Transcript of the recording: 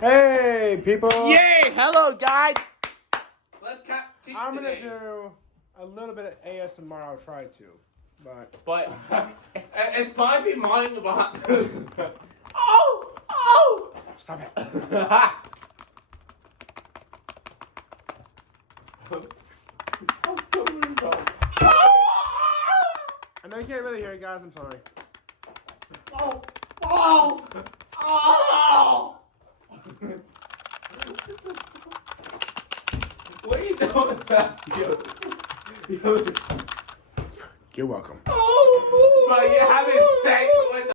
Hey, people! Yay! Hello, guys. Let's cut. I'm gonna do a little bit of ASMR. I'll try to, But it's probably morning about. Oh! Oh! stop it. I know you can't really hear it, guys. I'm sorry. Oh! Oh! Oh! What are you doing? You're welcome. Oh! Bro, you're having sex with